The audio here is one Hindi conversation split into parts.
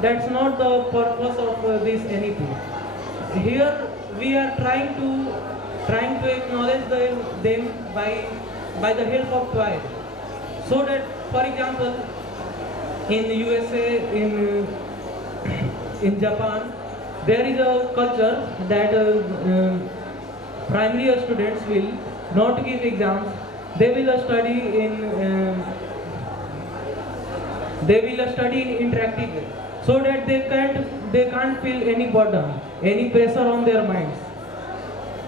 that's not the purpose of this NEP. Here we are trying to acknowledge them by the help of toys. So that, for example, in USA, in Japan, there is a culture that primary students will not give exams. They will study in interactive way, so that they can't feel any burden, any pressure on their minds.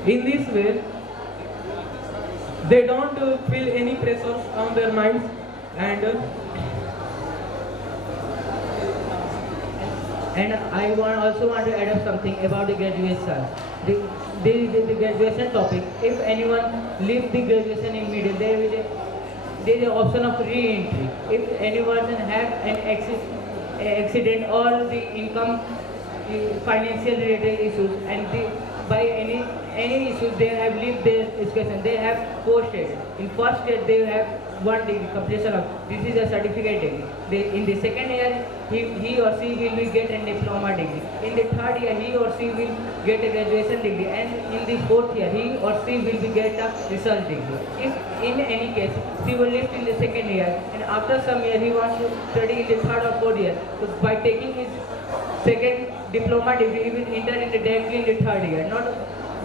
In this way, they don't feel any pressure on their minds, and And I also want to add up something about the graduation. The, the graduation topic. If anyone leaves the graduation in middle, there is an option of re-entry. If anyone have an accident or the income financial related issues, and by any issues they have lived their education, they have posted. In first year they have one degree completion of this is a certificate degree. In the second year he or she will get a diploma degree. In the third year he or she will get a graduation degree, and in the fourth year he or she will get a research degree. If in any case he will live in the second year, and after some year he wants to study in the third or fourth year, so by taking his second diploma degree he will enter directly in the third year. Not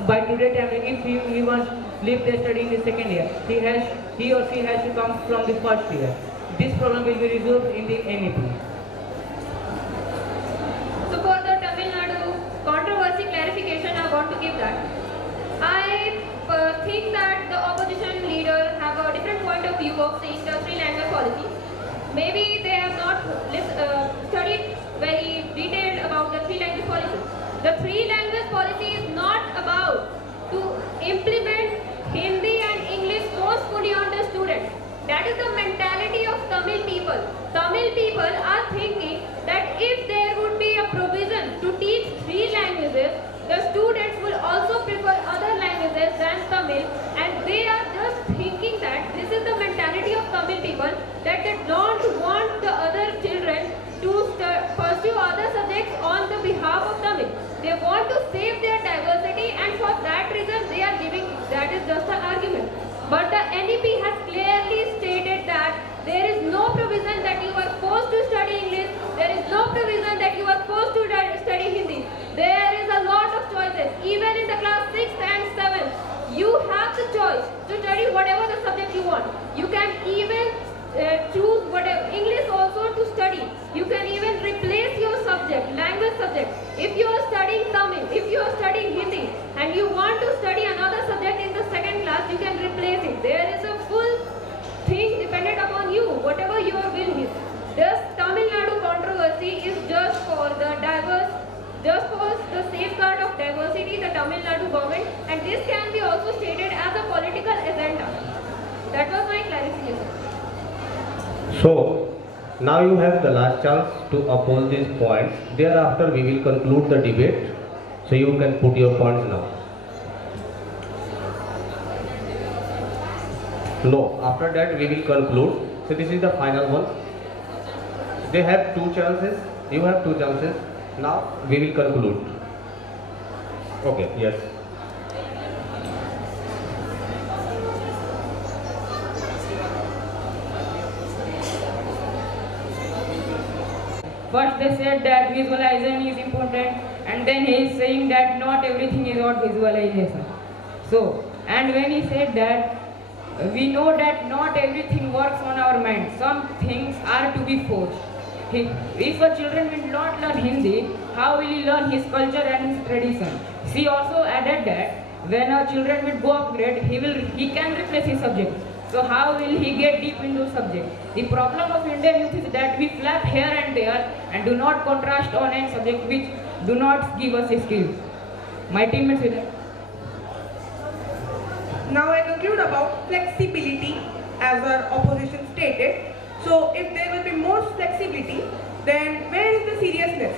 by today time, if he wants to leave the study in the second year, he or she has to come from the first year. This problem will be resolved in the NEP. So for the Tamil Nadu controversy clarification, I want to give that. I think that the opposition leaders have a different point of view of seeing the three language policy. Maybe they have not studied very detailed about the three language policy. The three language policy is not about to implement Hindi and English forcefully on the students. That is the mentality of Tamil people. Tamil people are thinking that if there would be a provision to teach three languages, the students will also prefer other languages than Tamil, and they are just thinking that this is the mentality of Tamil people, that they don't want the other children to pursue other subjects on the behalf of Tamil. They want to save their diversity, and for that reason they are giving, that is just an argument. But the NEP has clearly stated that there is no provision that you are forced to study English, there is no provision that you are forced to study Hindi. There is a lot of choices. Even in the class 6th and 7th, you have the choice to study whatever the subject you want. You can even choose whatever English also to study. You can even replace your subject, language subject. If you are studying Tamil, if you are studying Hindi, and you want to study another subject in the second class, you can replace it. There is a full thing dependent upon you, whatever your will is. This Tamil Nadu controversy is just for the safeguard of diversity, the Tamil Nadu government, and this can be also stated as a political agenda. That was my clarification. So, now you have the last chance to oppose these points. Thereafter, we will conclude the debate. So, you can put your points now. No, after that, we will conclude. So, this is the final one. They have two chances. You have two chances. Now, we will conclude. Okay, yes. First they said that visualization is important, and then he is saying that not everything is about visualization. So, and when he said that we know that not everything works on our mind, some things are to be forced. If a children will not learn Hindi, how will he learn his culture and his tradition? She also added that when a children will go upgrade, he can replace his subject. So how will he get deep into subject? The problem of Indian youth is that we flap here and there and do not contrast on any subject which do not give us skills. My teammates will. Now I conclude about flexibility as our opposition stated. So if there will be more flexibility, then where is the seriousness?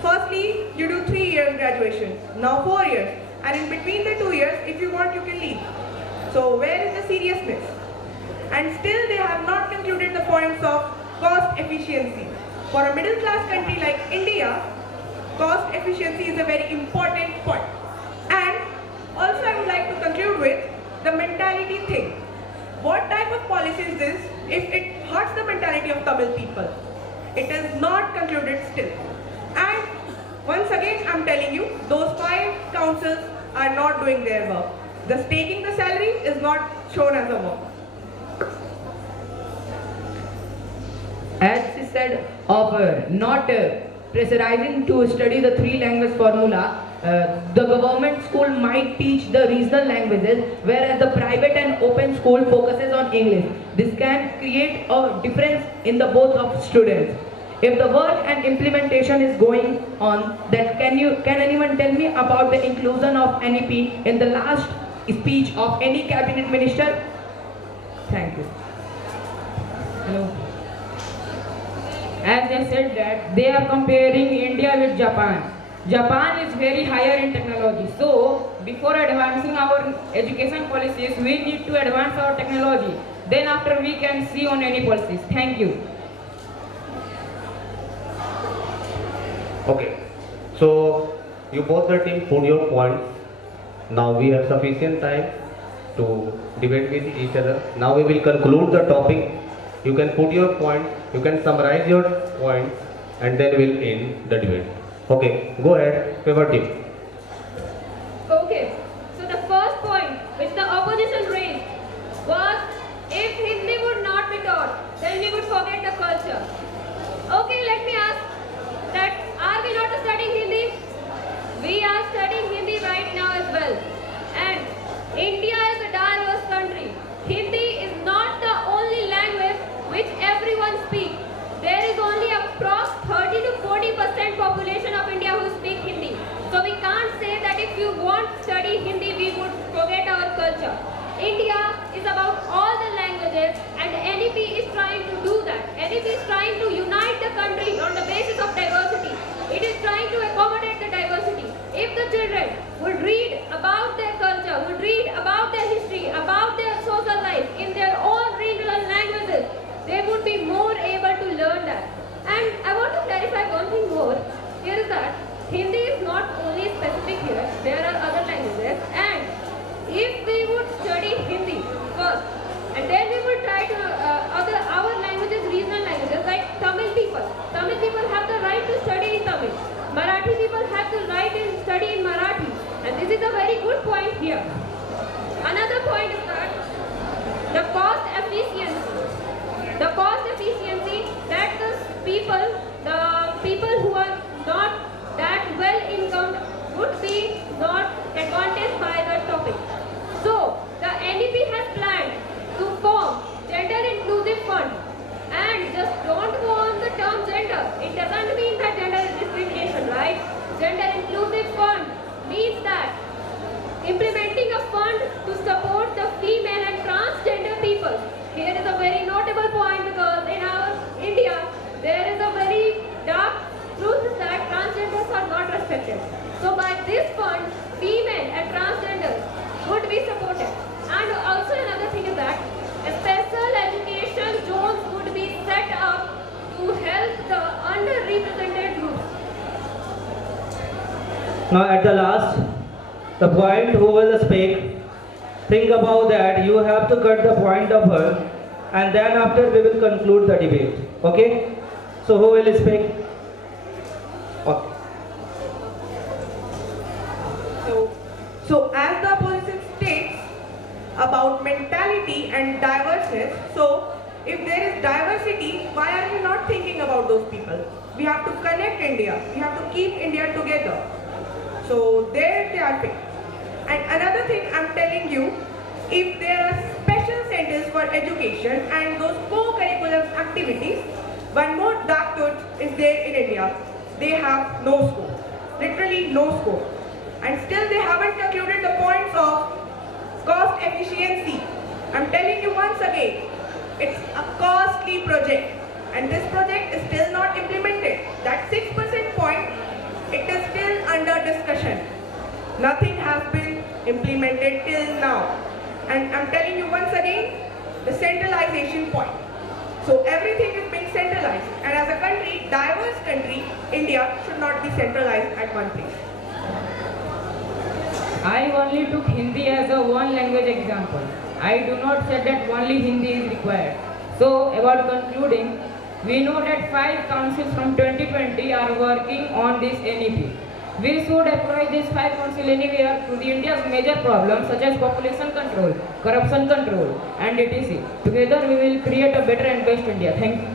Firstly, you do 3 years graduation, now 4 years, and in between the 2 years, if you want, you can leave. So where is the seriousness? And still they have not concluded the points of cost efficiency. for a middle class country like India, cost efficiency is a very important point. And also I would like to conclude with the mentality thing. What type of policy is this if it hurts the mentality of Tamil people? It is not concluded still. And once again I'm telling you, those 5 councils are not doing their work. Just taking the salary is not shown as a work. As she said of not pressurizing to study the 3 language formula, the government school might teach the regional languages, whereas the private and open school focuses on English. This can create a difference in the both of students. If the work and implementation is going on, then can anyone tell me about the inclusion of NEP in the last speech of any cabinet minister? Thank you. Hello. As they said that they are comparing India with Japan. Japan is very higher in technology. So before advancing our education policies, we need to advance our technology. Then after we can see on any policies. Thank you. Okay, so you both the team put your points. Now we have sufficient time to debate with each other. Now we will conclude the topic. You can put your point, you can summarize your points, and then we'll end the debate. Okay, go ahead, favor team. Okay, so the first point which the opposition raised was if Hindi would not be taught, then we would forget the culture. Okay, let me ask that are we not studying Hindi? We are studying Hindi right now as well. And India is a diverse country. Hindi is not the only language which everyone speaks. There is only approx 30 to 40% population of India who speak Hindi. So we can't say that if you want to study Hindi, we would forget our culture. India is about all the languages and NEP is trying to do that. NEP is trying to unite the country on the basis of diversity. It is trying to accommodate the diversity. If the children would read about their culture, would read about their history, about their social life in their own regional languages, they would be more able to learn that. And I want to clarify one thing more. Here is that Hindi is not only specific here. There are other languages. And if we would study Hindi first, and then we would try to our languages, regional languages like Tamil people. Tamil people have the right to study in Tamil. Marathi people have the right to study in Marathi. And this is a very good point here. Another point is that the cost efficiency. The cost efficiency that the people who are not that well income would be not advantaged by the topic. So the NEP has planned to form gender inclusive fund, and just don't go on the term gender. It doesn't mean that gender is discrimination, right? Gender inclusive fund means that implementing a fund to support the female and transgender people. Here is a very notable point because in our India there is a very dark truth that transgenders are not respected. So by this fund, female and transgenders would be supported. And also another thing is that special education zones would be set up to help the underrepresented groups. Now at the last, the point who will speak, think about that. You have to cut the point of her, and then after we will conclude the debate. Okay? So who will speak? Okay. So as the opposition states about mentality and diverseness, so if there is diversity, why are we not thinking about those people? We have to connect India. We have to keep India together. So there they are picked. And another thing I'm telling you, if there are special centers for education and those co-curricular activities, one more dark truth is there in India. They have no scope. Literally no scope. And still they haven't concluded the points of cost efficiency. I'm telling you once again, it's a costly project. And this project is still not implemented. That 6% point, it is still under discussion. Nothing has been implemented till now. And I'm telling you once again, the centralization point. So everything is being centralized. And as a country, India should not be centralized at one place. I only took Hindi as a one language example. I do not say that only Hindi is required. So about concluding, we know that 5 councils from 2020 are working on this NEP. We should apply this 5 council anywhere to the India's major problems such as population control, corruption control and etc. Together we will create a better and best India. Thank you.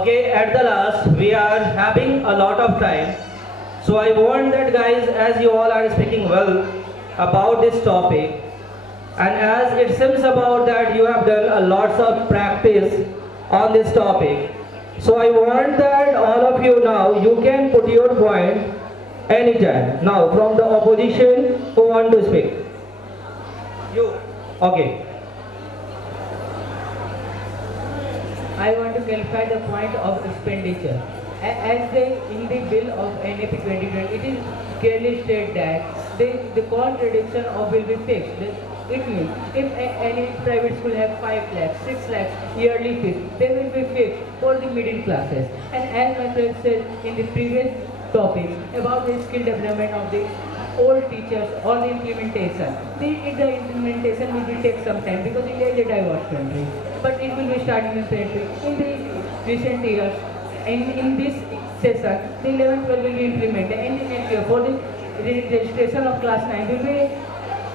Okay, at the last, we are having a lot of time. So I want that guys, as you all are speaking well about this topic, and as it seems about that you have done a lots of practice on this topic. So I want that all of you now, you can put your point anytime. Now from the opposition, who want to speak? You. Okay. I want to clarify the point of expenditure. As in the bill of NEP 2020, it is clearly stated that the cost reduction of will be fixed. It means if any private school have 5 lakhs, 6 lakhs yearly fees, they will be fixed for the middle classes. And as my friend said in the previous topic about the skill development of the old teachers or the implementation, the implementation will take some time because India is a diverse country. But it will be starting in the recent years. In this session, the 11th 12 will be implemented, and the next year for the registration of class 9 will be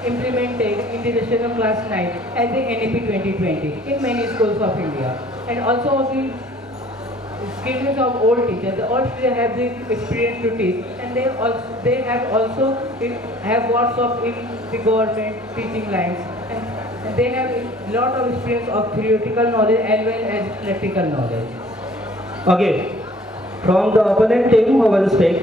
implemented in the registration of class 9 as the NEP 2020 in many schools of India. And also of the skills of old teachers. The old teachers have the experience to teach, and they have also have workshops in the government teaching lines, and they have a lot of experience of theoretical knowledge as well as practical knowledge. Okay, from the opponent team, who will speak?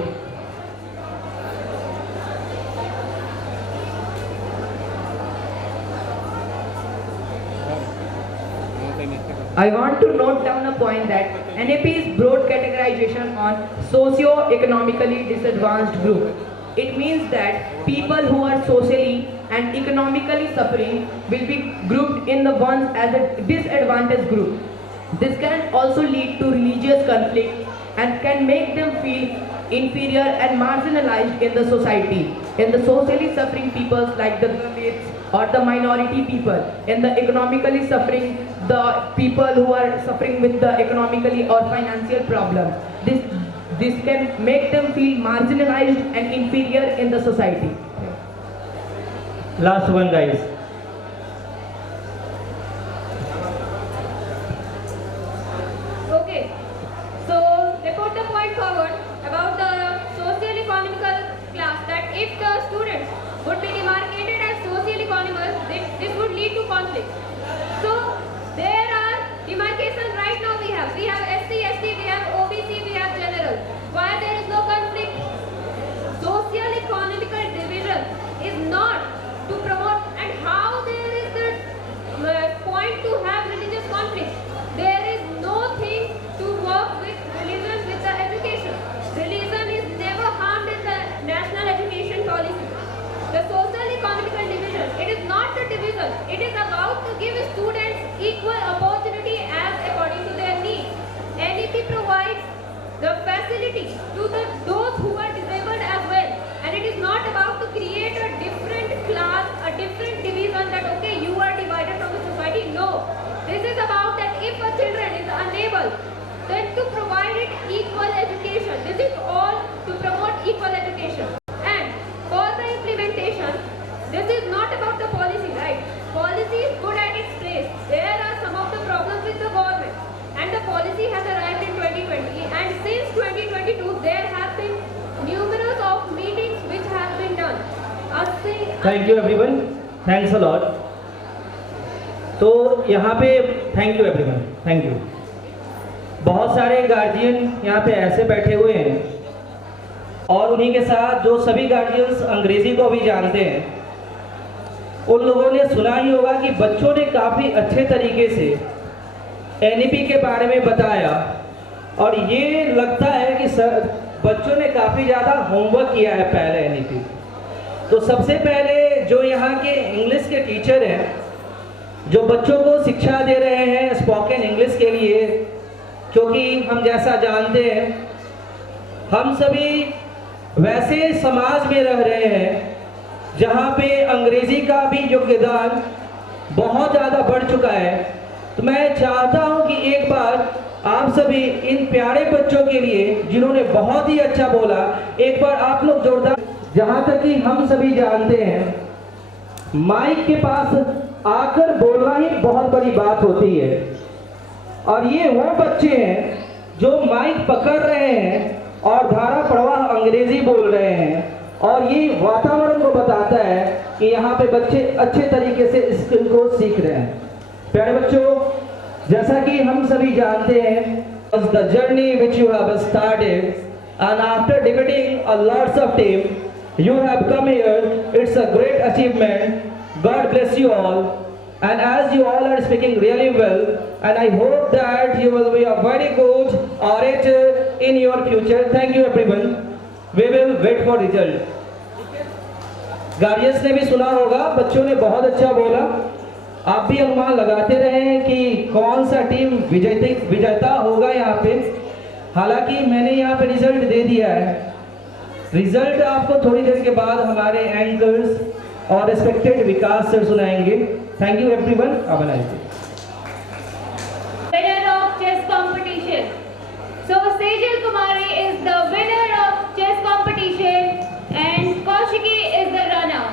I want to note down a point that NEP is broad categorization on socio-economically disadvantaged group. It means that people who are socially and economically suffering will be grouped in the ones as a disadvantaged group. This can also lead to religious conflict and can make them feel inferior and marginalized in the society. In the socially suffering peoples like the Dalits or the minority people, in the economically suffering, the people who are suffering with the economically or financial problems. This can make them feel marginalized and inferior in the society. Last one, guys. Okay, so they put the point forward about the socio-economical class that if the students would be demarcated as socio-economical, this would lead to conflict. So there are demarcations right now we have SC, ST, we have OBC, we have general. Why there is no conflict? Socio-economical division is not to promote, and how there is the point to have religious conflict. There is no thing to work with religion with the education. Religion is never harmed in the national education policy. The social economical division, it is not the division. It is about to give students equal opportunity as according to their needs. NEP provides the facility to those who are disabled as well. And it is not about to create a different class, a different division that okay, you are divided from the society. No. This is about that if a children is unable, then to provide it equal education. This is all to promote equal education. And for the implementation, this is not about the policy, right? Policy is good at its place. There are some of the problems with the government. And the policy has arrived in 2020. And since 2022, there have been numerous of meetings which have been done. Thank you everyone. Thanks a lot. तो यहाँ पे thank you everyone, thank you. बहुत सारे गार्जियन यहाँ पे ऐसे बैठे हुए हैं और उन्हीं के साथ जो सभी गार्जियंस अंग्रेजी को भी जानते हैं, उन लोगों ने सुना ही होगा कि बच्चों ने काफ़ी अच्छे तरीके से एनईपी के बारे में बताया और ये लगता है कि बच्चों ने काफ़ी ज़्यादा होमवर्क किया है पहले एनईपी। तो सबसे पहले जो यहाँ के इंग्लिश के टीचर हैं जो बच्चों को शिक्षा दे रहे हैं स्पोकन इंग्लिश के लिए, क्योंकि हम जैसा जानते हैं हम सभी वैसे समाज में रह रहे हैं जहाँ पे अंग्रेजी का भी योगदान बहुत ज़्यादा बढ़ चुका है। तो मैं चाहता हूँ कि एक बार आप सभी इन प्यारे बच्चों के लिए जिन्होंने बहुत ही अच्छा बोला, एक बार आप लोग जोरदार। जहाँ तक कि हम सभी जानते हैं माइक के पास आकर बोलना ही बहुत बड़ी बात होती है, और ये वो बच्चे हैं जो माइक पकड़ रहे हैं और धारा प्रवाह अंग्रेजी बोल रहे हैं, और ये वातावरण को बताता है कि यहाँ पे बच्चे अच्छे तरीके से स्किल को सीख रहे हैं। प्यारे बच्चों, जैसा कि हम सभी जानते हैं the journey which you have started and after debating a lots of team you have come here, it's a great achievement. God bless you all, and as you all are speaking really well, and I hope that you will be a very good orator in your future. Thank you everyone. We will wait for result. Guardians ने भी सुना होगा, बच्चों ने बहुत अच्छा बोला। आप भी अनुमान लगाते रहे कि कौन सा टीम विजेता होगा यहाँ पे। हालांकि मैंने यहाँ पे रिजल्ट दे दिया है। रिजल्ट आपको थोड़ी देर के बाद हमारे एंकर्स और रिस्पेक्टेड विकास सर सुनाएंगे। Thank you everyone, have a nice day. Winner of chess competition. So Sejal Kumari is the winner of chess competition and Kaushiki is the runner.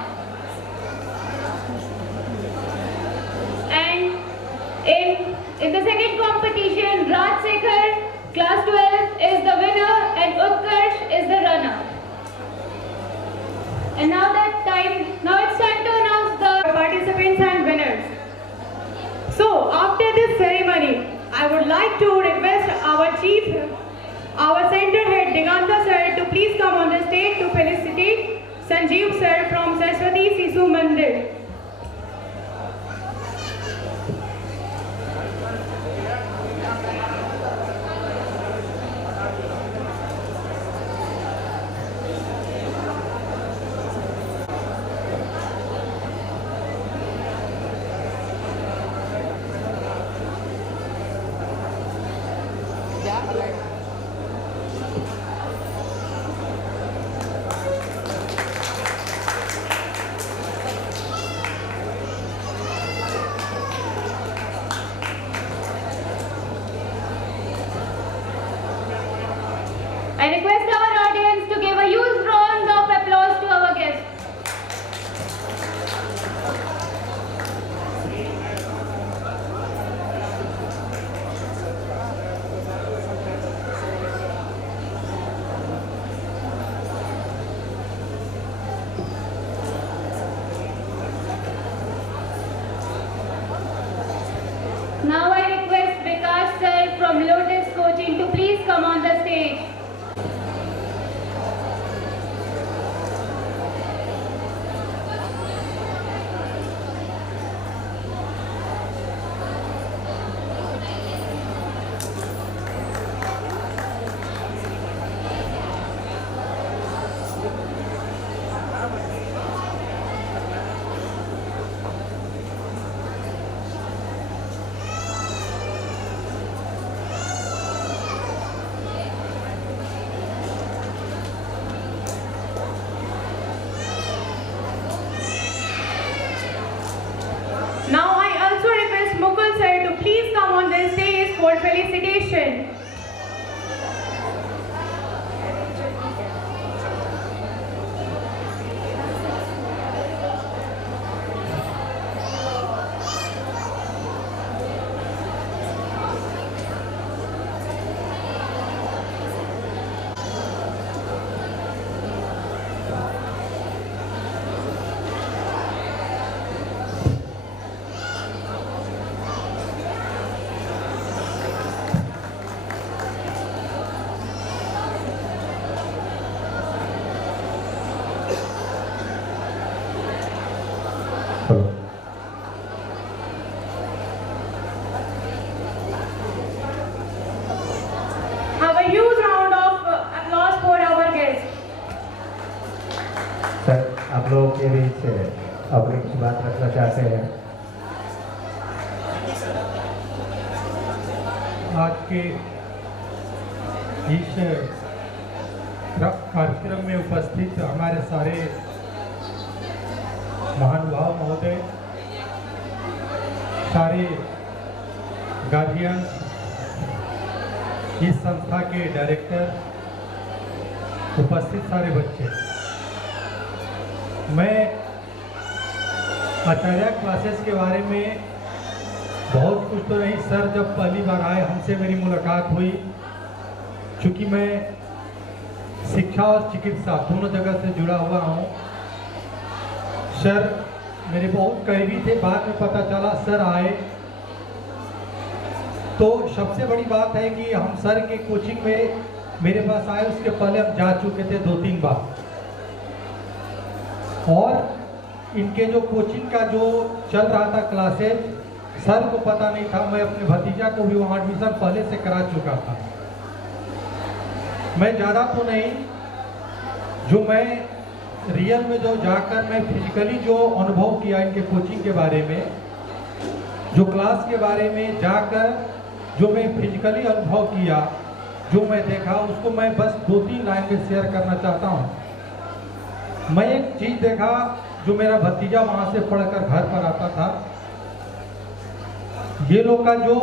And in the second competition, Raj Sekhar, class 12, is the winner and Utkarsh is the runner. And now it's time to announce the participants and winners. So, after this ceremony, I would like to request our center head Diganta sir to please come on the stage to felicitate Sanjeev sir from Saraswati Sisu Mandir. I request our audience to give a huge round of applause to our guests. Now I request Vikas sir from Lotus Coaching to please come on the stage. Now I also request Mukul sir to please come on the stage for felicitation. Have a huge round of applause for our guests. Sir, आप लोगों के बीच अपनी कुछ बात रखना चाहते हैं? आज के इस कार्यक्रम में उपस्थित हमारे सारे महानुभाव महोदय, सारे गार्जियन, इस संस्था के डायरेक्टर, उपस्थित सारे बच्चे, मैं आचार्य क्लासेस के बारे में बहुत कुछ तो नहीं। सर जब पहली बार आए हमसे मेरी मुलाकात हुई, चूँकि मैं शिक्षा और चिकित्सा दोनों जगह से जुड़ा हुआ हूँ। सर मेरे बहुत करीबी थे, बाद में पता चला सर आए। तो सबसे बड़ी बात है कि हम सर के कोचिंग में मेरे पास आए, उसके पहले हम जा चुके थे 2-3 बार, और इनके जो कोचिंग का जो चल रहा था क्लासेज, सर को पता नहीं था। मैं अपने भतीजा को भी वहाँ एडमिशन पहले से करा चुका था। मैं ज़्यादा तो नहीं, जो मैं रियल में जो जाकर मैं फिजिकली जो अनुभव किया इनके कोचिंग के बारे में, जो क्लास के बारे में जाकर जो मैं फिजिकली अनुभव किया, जो मैं देखा, उसको मैं बस 2-3 लाइन में शेयर करना चाहता हूँ। मैं एक चीज़ देखा, जो मेरा भतीजा वहाँ से पढ़कर घर पर आता था, ये लोग का जो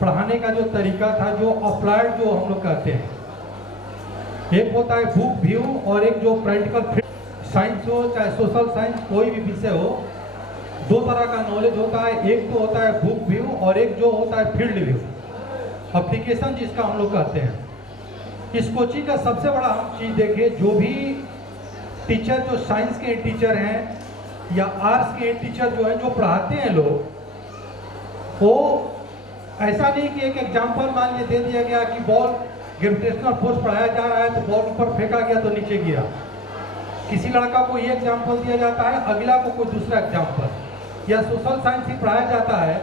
पढ़ाने का जो तरीका था, जो अप्लाइड जो हम लोग कहते हैं, एक होता है बुक व्यू और एक जो प्रैक्टिकल। साइंस हो चाहे सोशल साइंस, कोई भी विषय हो, 2 तरह का नॉलेज होता है। एक तो होता है बुक व्यू और एक जो होता है फील्ड व्यू, एप्लीकेशन जिसका हम लोग कहते हैं। इस कोचिंग का सबसे बड़ा हम चीज़ देखें, जो भी टीचर जो साइंस के टीचर हैं या आर्ट्स के टीचर जो हैं, जो पढ़ाते हैं लोग, वो ऐसा नहीं कि एक एग्जाम्पल मान के दे दिया गया कि बॉल ग्रेविटेशनल फोर्स पढ़ाया जा रहा है तो बॉल ऊपर फेंका गया तो नीचे गिरा। किसी लड़का को ये एग्जाम्पल दिया जाता है, अगला को कोई दूसरा एग्जाम्पल, या सोशल साइंस ही पढ़ाया जाता है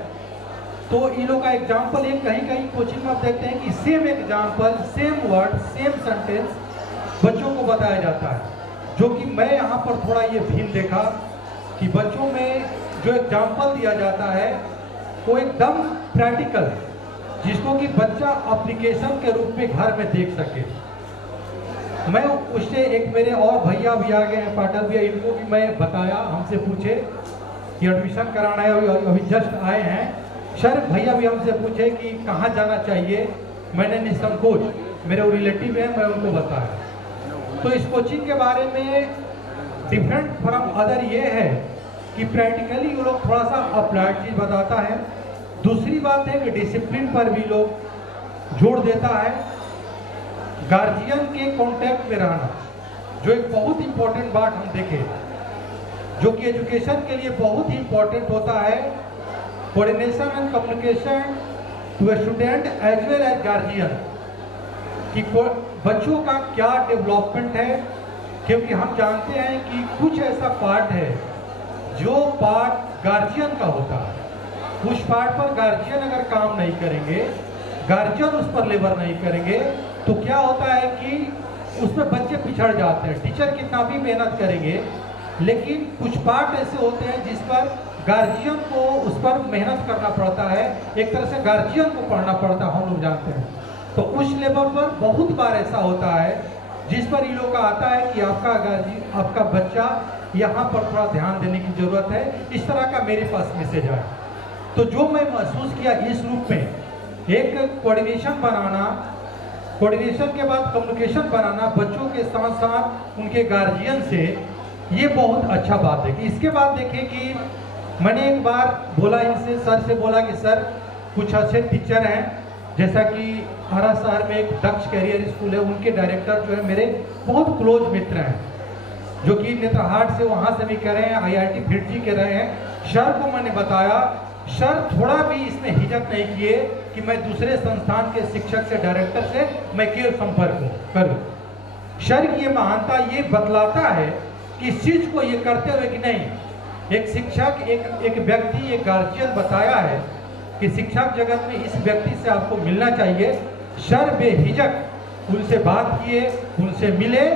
तो इन लोग का एग्जाम्पल एक कहीं कहीं कोचिंग में आप देखते हैं कि same example, same word, same sentence बच्चों को बताया जाता है। जो कि मैं यहाँ पर थोड़ा ये भिन्न देखा कि बच्चों में जो एग्जाम्पल दिया जाता है वो एकदम प्रैक्टिकल, जिसको कि बच्चा एप्लीकेशन के रूप में घर में देख सके। मैं उससे एक मेरे और भैया भी आ गए हैं, पाटिल भैया, इनको भी मैं बताया, हमसे पूछे कि एडमिशन कराना है, अभी जस्ट आए हैं। सर भैया भी हमसे पूछे कि कहाँ जाना चाहिए, मैंने निसंकोच, मेरे रिलेटिव हैं, मैं उनको बताया। तो इस कोचिंग के बारे में डिफरेंट फ्रॉम अदर ये है कि प्रैक्टिकली वो लोग थोड़ा सा अप्लाइड चीज़ बताता है। दूसरी बात है कि डिसिप्लिन पर भी लोग जोर देता है। गार्जियन के कांटेक्ट में रहना, जो एक बहुत इंपॉर्टेंट बात हम देखें, जो कि एजुकेशन के लिए बहुत ही इंपॉर्टेंट होता है। Coordination and communication to student as well as guardian, कि बच्चों का क्या डेवलपमेंट है, क्योंकि हम जानते हैं कि कुछ ऐसा पार्ट है जो पार्ट गार्जियन का होता है। उस पार्ट पर गार्जियन अगर काम नहीं करेंगे, गार्जियन उस पर लेबर नहीं करेंगे, तो क्या होता है कि उसमें बच्चे पिछड़ जाते हैं। टीचर कितना भी मेहनत करेंगे, लेकिन कुछ पार्ट ऐसे होते हैं जिस पर गार्जियन को उस पर मेहनत करना पड़ता है, एक तरह से गार्जियन को पढ़ना पड़ता है, हम लोग जानते हैं। तो उस लेवल पर बहुत बार ऐसा होता है जिस पर इन लोग का आता है कि आपका बच्चा यहाँ पर थोड़ा ध्यान देने की ज़रूरत है। इस तरह का मेरे पास मैसेज आया। तो जो मैं महसूस किया इस रूप में, एक कोऑर्डिनेशन बनाना, कोऑर्डिनेशन के बाद कम्युनिकेशन बनाना बच्चों के साथ साथ उनके गार्जियन से, ये बहुत अच्छा बात है। कि इसके बाद देखें कि मैंने एक बार बोला इनसे, सर से बोला कि सर कुछ अच्छे टीचर हैं, जैसा कि हरा शहर में एक दक्ष कैरियर स्कूल है, उनके डायरेक्टर जो है मेरे बहुत क्लोज मित्र हैं, जो कि नेत्रहाट से वहाँ से भी कह रहे हैं, IIT फिरजी के रहे हैं। सर को मैंने बताया, सर थोड़ा भी इसमें हिचक नहीं किए कि मैं दूसरे संस्थान के शिक्षक से, डायरेक्टर से मैं क्यों संपर्क करूँ। सर की ये महानता ये बतलाता है कि इस चीज़ को ये करते हुए कि नहीं, एक शिक्षक, एक व्यक्ति, एक गार्जियन बताया है कि शिक्षक जगत में इस व्यक्ति से आपको मिलना चाहिए। सर बेहिचक उनसे बात किए, उनसे मिले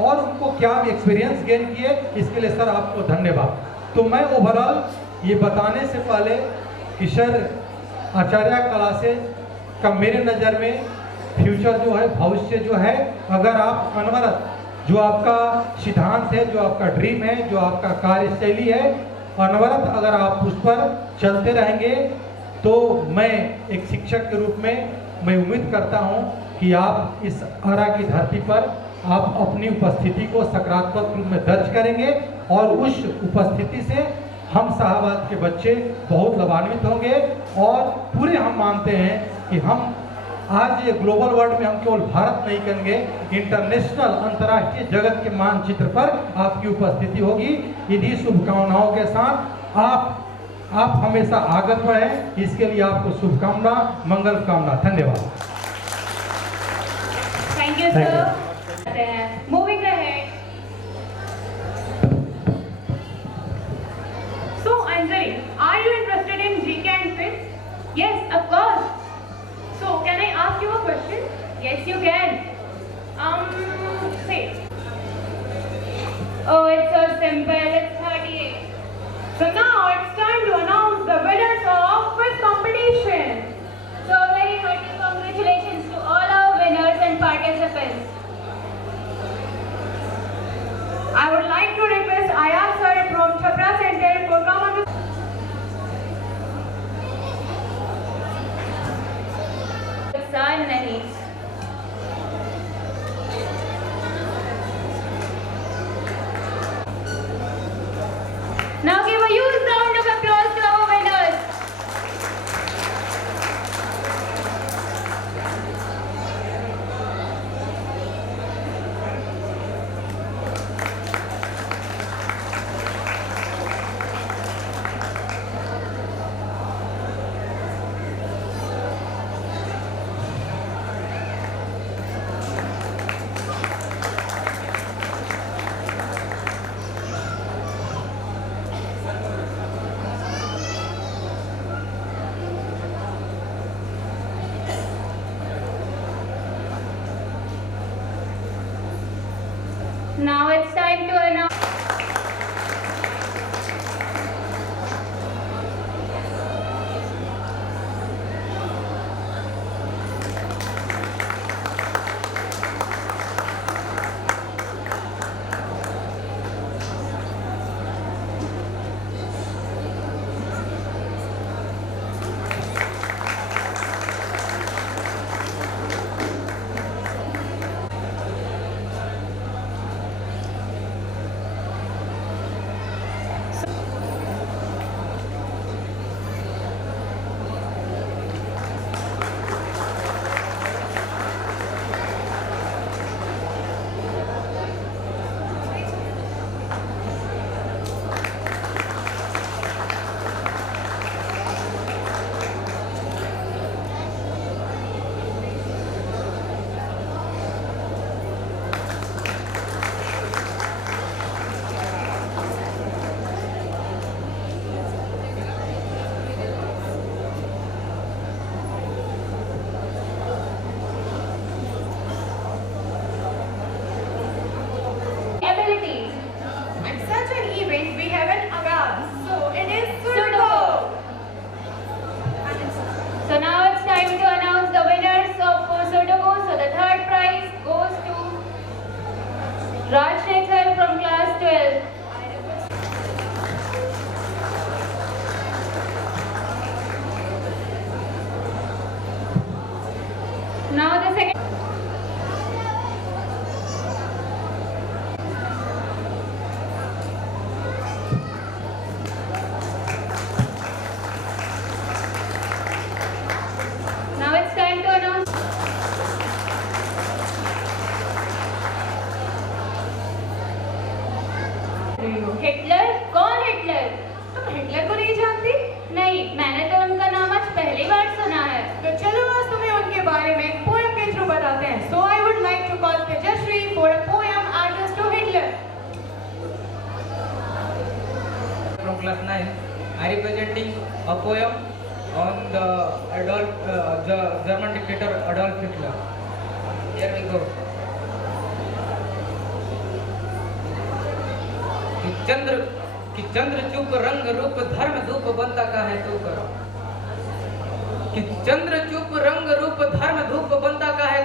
और उनको क्या एक्सपीरियंस गेन किए, इसके लिए सर आपको धन्यवाद। तो मैं ओवरऑल ये बताने से पहले कि सर आचार्य क्लासेज का मेरे नज़र में फ्यूचर जो है, भविष्य जो है, अगर आप अनवरत जो आपका सिद्धांत है, जो आपका ड्रीम है, जो आपका कार्यशैली है, अनवरत अगर आप उस पर चलते रहेंगे तो मैं एक शिक्षक के रूप में मैं उम्मीद करता हूं कि आप इस आरा की धरती पर आप अपनी उपस्थिति को सकारात्मक रूप में दर्ज करेंगे और उस उपस्थिति से हम शाहबाद के बच्चे बहुत लाभान्वित होंगे। और पूरे हम मानते हैं कि हम आज ये ग्लोबल वर्ल्ड में हम केवल भारत नहीं करेंगे, इंटरनेशनल अंतर्राष्ट्रीय जगत के मानचित्र पर आपकी उपस्थिति होगी। इन्हीं शुभकामनाओं के साथ आप हमेशा आगे बढ़ें, इसके लिए आपको शुभकामना, मंगल कामना। धन्यवाद। Thank you sir. Moving ahead. So Anjali, are you interested in GK and Fit? Yes, of course. So can I ask you a question? Yes, you can. Say. Oh, it's so simple. It's 38. So now it's time to announce the winners of quiz competition. So very hearty congratulations to all our winners and participants. I would like to request Ayar sir from Chhapra Center for come on the नुकसान नहीं। Now give a huge round of applause to our winners. Now it's time to announce. Raj Shekhar from class 12. Now the second. Now it's time to announce. Hitler? कौन हिटलर? तुम हिटलर को नहीं जानती? नहीं, मैंने तो उनका नाम आज पहली बार सुना है। तो चलो आज तुम्हें उनके बारे में एक पोएम के थ्रू बताते हैं। So I would like to call Tejaswi for a poem addressed to Hitler. From class 9, I representing a poem on the German dictator Adolf Hitler. Here we go. कि चंद्र चुप रंग रूप धर्म धूप बनता का है तू करो। कि चंद्र चुप रंग रूप धर्म धूप बनता का है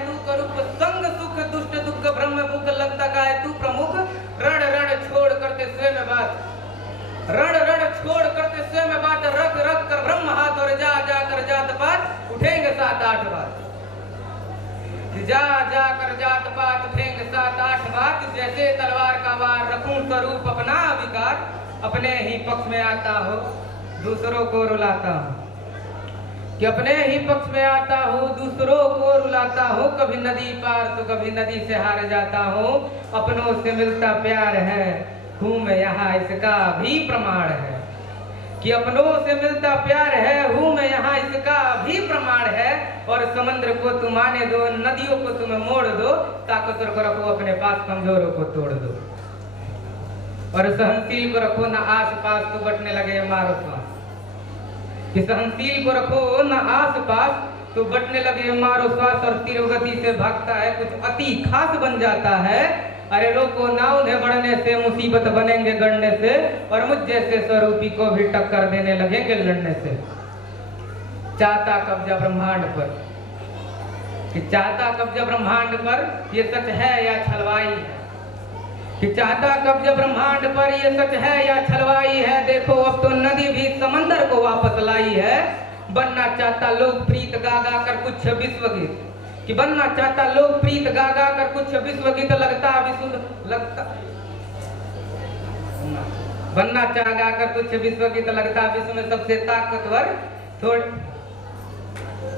जा जा कर जात पात फेंक 7-8 बात, जैसे तलवार का वार रखूं स्वरूप अपना विकार, अपने ही पक्ष में आता हो दूसरों को रुलाता हूँ, कि अपने ही पक्ष में आता हूँ दूसरों को रुलाता हूँ, कभी नदी पार तो कभी नदी से हार जाता हूँ, अपनों से मिलता प्यार है हूँ मैं यहाँ इसका भी प्रमाण है, कि अपनों से मिलता प्यार है हूँ मैं यहाँ इसका भी प्रमाण है, और समुद्र को तुम आने दो नदियों को तुम मोड़ दो, ताकतवर को रखो अपने पास कमजोरों को तोड़ दो, और सहनशील को रखो न आस पास तो बटने लगे मारो श्वास, कि सहनशील को रखो न आस पास तो बटने लगे मारो श्वास, और तीव्र गति से भागता है कुछ अति खास बन जाता है, अरे रोको ना उन्हें बढ़ने से मुसीबत बनेंगे गढ़ने से, और मुझ जैसे स्वरूपी को भी टक्कर देने लगेंगे लड़ने से। चाहता कब्जा ब्रह्मांड पर, कि चाहता कब्जा ब्रह्मांड पर ये सच है या छलवाई है, कि चाहता कब्जा ब्रह्मांड पर ये सच है या छलवाई है, देखो अब तो नदी भी समंदर को वापस लाई है, बनना चाहता लोग प्रीत गा गा कर कुछ विश्व गीत, कि बनना चाहता लोग प्रीत गा गा कर कुछ विश्व गीत, लगता विशुद्ध लगता बनना चाह गा कर कुछ विश्व गीत, लगता विश्व में सबसे ताकतवर थोड़े।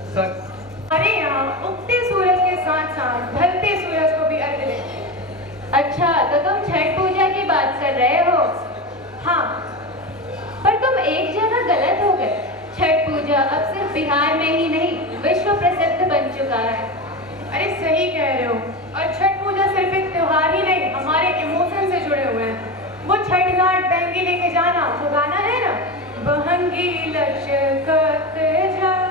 हमारे यहाँ उगते सूरज के साथ साथ ढलते सूरज को भी अर्घ्य देते हैं। अच्छा, तो तुम छठ पूजा की बात कर रहे हो? हाँ, पर तुम एक जगह गलत हो गए। छठ पूजा अब सिर्फ बिहार में ही नहीं विश्व प्रसिद्ध बन चुका है। अरे सही कह रहे हो, और छठ पूजा सिर्फ एक त्योहार ही नहीं, हमारे इमोशन से जुड़े हुए हैं। वो छठ घाट बहंगी लेके जाना, वो गाना है ना, बहंगी लचकत जाए।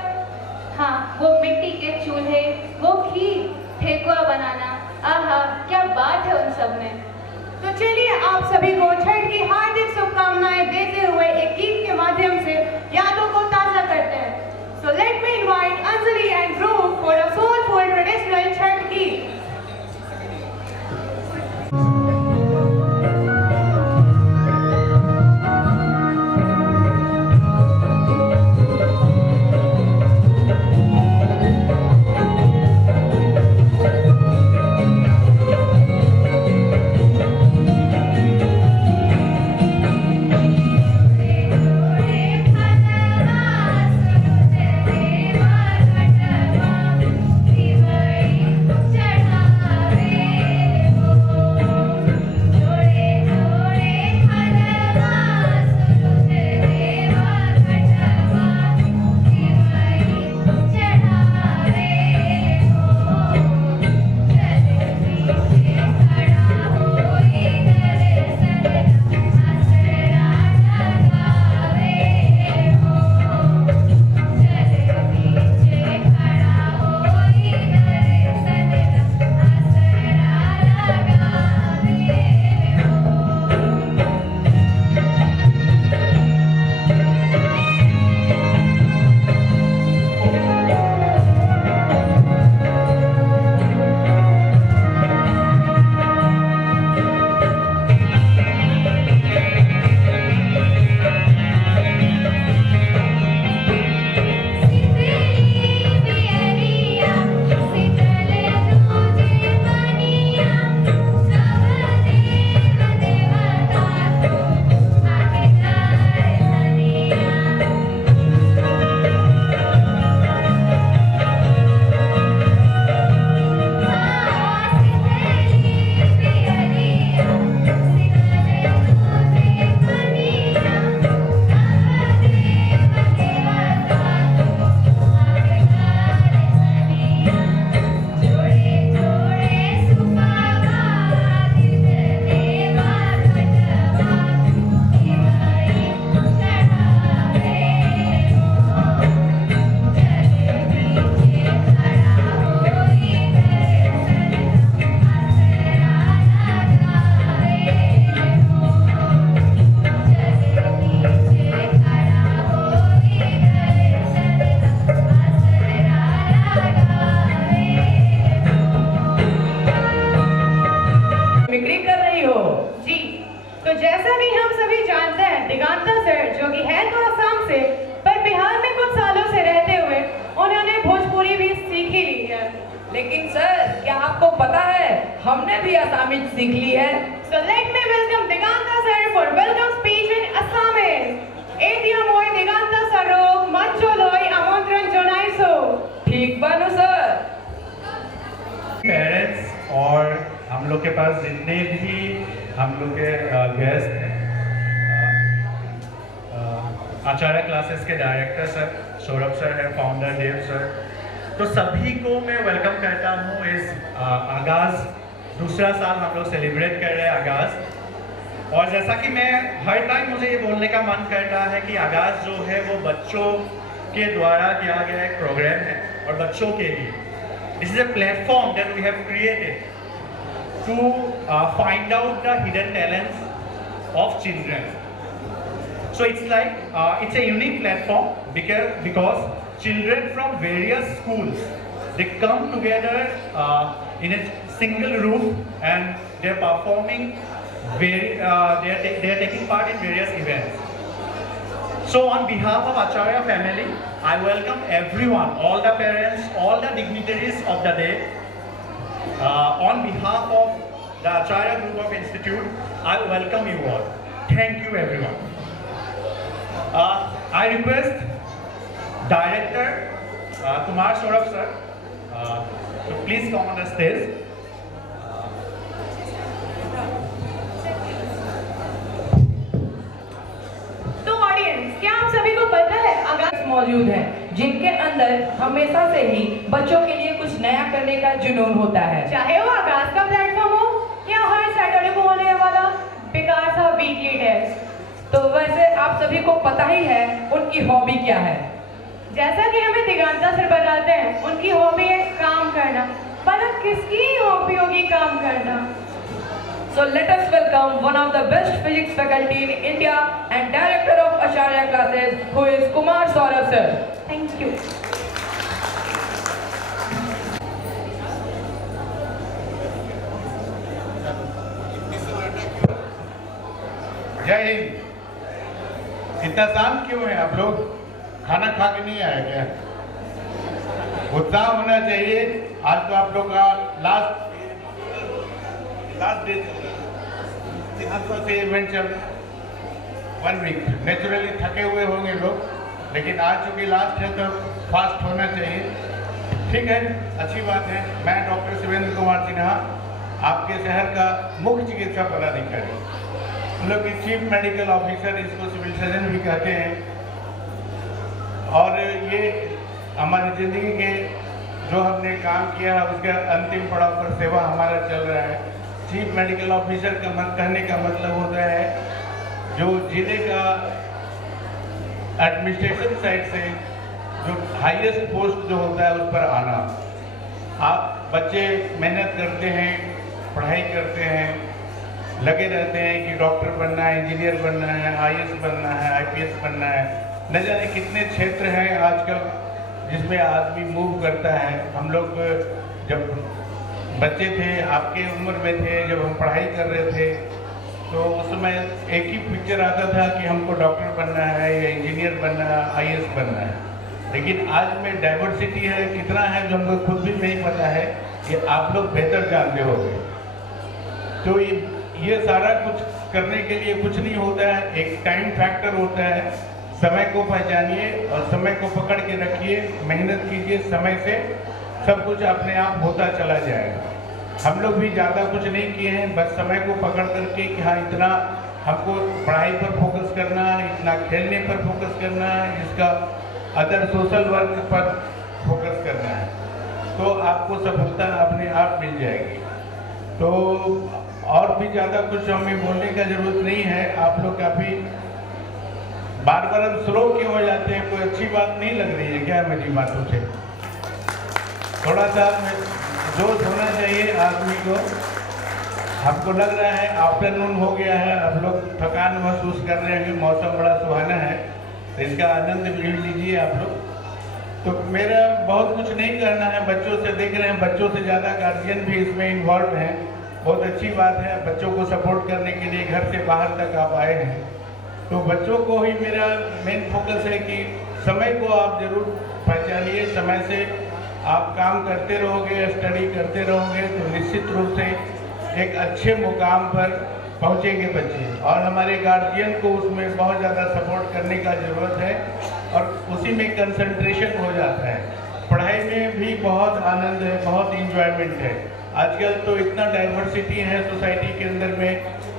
हाँ, वो मिट्टी के चूल्हे, वो खीर, ठेकुआ बनाना, आहा क्या बात है उन सब में। तो चलिए आप सभी को छठ की हार्दिक शुभकामनाएं देते हुए एक गीत के माध्यम से यादों को ताजा करते हैं। So let me invite Anjali and Dhruv for a soulful traditional Chhath गीत। लेकिन सर क्या आपको पता है हमने भी असामीज सीख ली है। So let me welcome Diganta sir for welcome speech in Assamese. Etia moi Diganta sarok mancholoi amantran jonaiso. ठीक बानो सर। पेरेंट्स और हम लोग के पास जितने भी हम लोग के गेस्ट हैं, आचार्य क्लासेस के डायरेक्टर सर सौरभ सर है, फाउंडर देव सर, तो सभी को मैं वेलकम करता हूँ इस आगाज़, दूसरा साल हम लोग सेलिब्रेट कर रहे हैं आगाज़। और जैसा कि मैं हर टाइम मुझे ये बोलने का मन करता है कि आगाज़ जो है वो बच्चों के द्वारा किया गया एक प्रोग्राम है और बच्चों के लिए this is a platform that we have created to find out the hidden talents of children. So it's like it's a unique platform because children from various schools, they come together in a single room and they're performing they are taking part in various events. So on behalf of Acharya family, I welcome everyone, all the parents, all the dignitaries of the day. On behalf of the Acharya Group of Institute, I welcome you all. Thank you everyone. I request Director Kumar Saurabh sir to please come on the stage. तो ऑडियंस, क्या आप सभी को पता है आगाज मौजूद हैं जिनके अंदर हमेशा से ही बच्चों के लिए कुछ नया करने का जुनून होता है, चाहे वो आगाज का प्लेटफॉर्म हो या हर सैटरडे को होने वाला बेकार सा वीकली टेस्ट। तो वैसे आप सभी को पता ही है उनकी हॉबी क्या है। जैसा कि हमें दिगांता सर बताते हैं, उनकी हॉबी है काम करना। पर किसकी हॉबी होगी काम करना? So let us welcome one of the best physics faculty in India and director of Acharya classes, who is Kumar Saurabh sir. Thank you. जय हिंद। इतना शांत क्यों है आप लोग? खाना खा के नहीं आए क्या? उत्साह होना चाहिए। आज तो आप लोग का लास्ट डे से इवेंट चल रहा है, 1 वीक। नेचुरली थके हुए होंगे लोग, लेकिन आज चूंकि लास्ट है तो फास्ट होना चाहिए। ठीक है, अच्छी बात है। मैं डॉक्टर शिवेंद्र कुमार सिन्हा, आपके शहर का मुख्य चिकित्सा पदाधिकारी, हम लोग की चीफ मेडिकल ऑफिसर, इसको सिविल सर्जन भी कहते हैं। और ये हमारी ज़िंदगी के जो हमने काम किया है उसके अंतिम पड़ाव पर सेवा हमारा चल रहा है। चीफ मेडिकल ऑफिसर का कहने का मतलब होता है जो जिले का एडमिनिस्ट्रेशन साइड से जो हाईएस्ट पोस्ट जो होता है उस पर आना। आप बच्चे मेहनत करते हैं, पढ़ाई करते हैं, लगे रहते हैं कि डॉक्टर बनना है, इंजीनियर बनना है, आईएएस बनना है, आईपीएस बनना है। न जाने कितने क्षेत्र हैं आजकल जिसमें आदमी मूव करता है। हम लोग जब बच्चे थे, आपके उम्र में थे, जब हम पढ़ाई कर रहे थे, तो उस समय एक ही पिक्चर आता था कि हमको डॉक्टर बनना है या इंजीनियर बनना है, आईएएस बनना है। लेकिन आज में डाइवर्सिटी है, कितना है जो हमको खुद भी नहीं पता है, ये आप लोग बेहतर जानते होंगे। तो ये सारा कुछ करने के लिए कुछ नहीं होता है, एक टाइम फैक्टर होता है। समय को पहचानिए और समय को पकड़ के रखिए, मेहनत कीजिए, समय से सब कुछ अपने आप होता चला जाएगा। हम लोग भी ज़्यादा कुछ नहीं किए हैं, बस समय को पकड़ करके कि हाँ इतना हमको पढ़ाई पर फोकस करना है, इतना खेलने पर फोकस करना है, इसका अदर सोशल वर्क पर फोकस करना है, तो आपको सफलता अपने आप मिल जाएगी। तो और भी ज़्यादा कुछ हमें बोलने का जरूरत नहीं है। आप लोग काफ़ी बार हम स्लो क्यों हो जाते हैं? कोई अच्छी बात नहीं लग रही है क्या मेरी बातों से? थोड़ा सा जोश होना चाहिए आदमी को। हमको लग रहा है आफ्टरनून हो गया है, अब लोग थकान महसूस कर रहे हैं, मौसम बड़ा सुहाना है, तो इसका आनंद ले लीजिए आप लोग। तो मेरा बहुत कुछ नहीं करना है, बच्चों से देख रहे हैं, बच्चों से ज़्यादा गार्जियन भी इसमें इन्वॉल्व हैं। बहुत अच्छी बात है, बच्चों को सपोर्ट करने के लिए घर से बाहर तक आप आए हैं। तो बच्चों को ही मेरा मेन फोकस है कि समय को आप जरूर पहचानिए, समय से आप काम करते रहोगे, स्टडी करते रहोगे तो निश्चित रूप से एक अच्छे मुकाम पर पहुंचेंगे बच्चे। और हमारे गार्जियन को उसमें बहुत ज़्यादा सपोर्ट करने का ज़रूरत है और उसी में कंसंट्रेशन हो जाता है। पढ़ाई में भी बहुत आनंद है, बहुत इंजॉयमेंट है। आजकल तो इतना डाइवर्सिटी है सोसाइटी के अंदर में,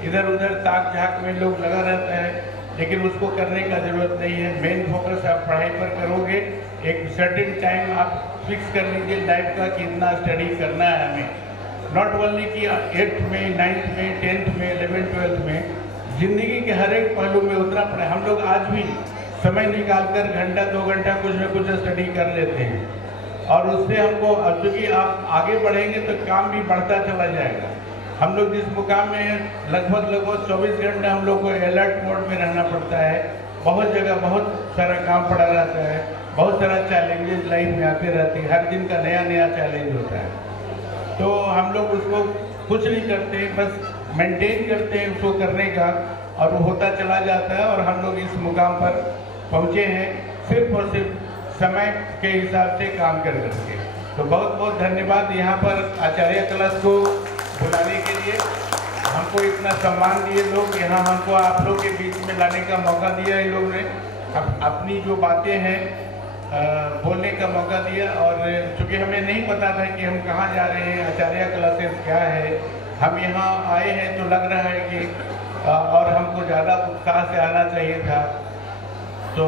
इधर उधर ताक झाक में लोग लगा रहता है, लेकिन उसको करने का ज़रूरत नहीं है। मेन फोकस आप पढ़ाई पर करोगे, एक सर्टेन टाइम आप फिक्स कर लीजिए लाइफ का कि इतना स्टडी करना है हमें। नॉट ओनली कि 8th में, 9th में, 10th में, 11th 12th में, ज़िंदगी के हर एक पहलू में उतना पढ़ाई। हम लोग आज भी समय निकालकर घंटा 2 घंटा कुछ न कुछ स्टडी कर लेते हैं और उससे हमको, क्योंकि आप आगे बढ़ेंगे तो काम भी बढ़ता चला जाएगा। हम लोग जिस मुकाम में हैं लगभग 24 घंटे हम लोग को अलर्ट मोड में रहना पड़ता है। बहुत जगह बहुत सारा काम पड़ा रहता है, बहुत सारा चैलेंजेस लाइफ में आते रहते हैं, हर दिन का नया नया चैलेंज होता है। तो हम लोग उसको कुछ नहीं करते, बस मेंटेन करते हैं उसको करने का और वो होता चला जाता है और हम लोग इस मुकाम पर पहुँचे हैं सिर्फ और सिर्फ समय के हिसाब से काम कर करके। तो बहुत बहुत धन्यवाद यहाँ पर आचार्य क्लास को बुलाने के लिए, हमको इतना सम्मान दिए लोग, यहाँ हमको आप लोग के बीच में लाने का मौका दिया इन लोग ने, अपनी जो बातें हैं बोलने का मौका दिया। और चूँकि हमें नहीं पता था कि हम कहाँ जा रहे हैं, आचार्य क्लासेस क्या है, हम यहाँ आए हैं तो लग रहा है कि और हमको ज़्यादा उत्साह से आना चाहिए था। तो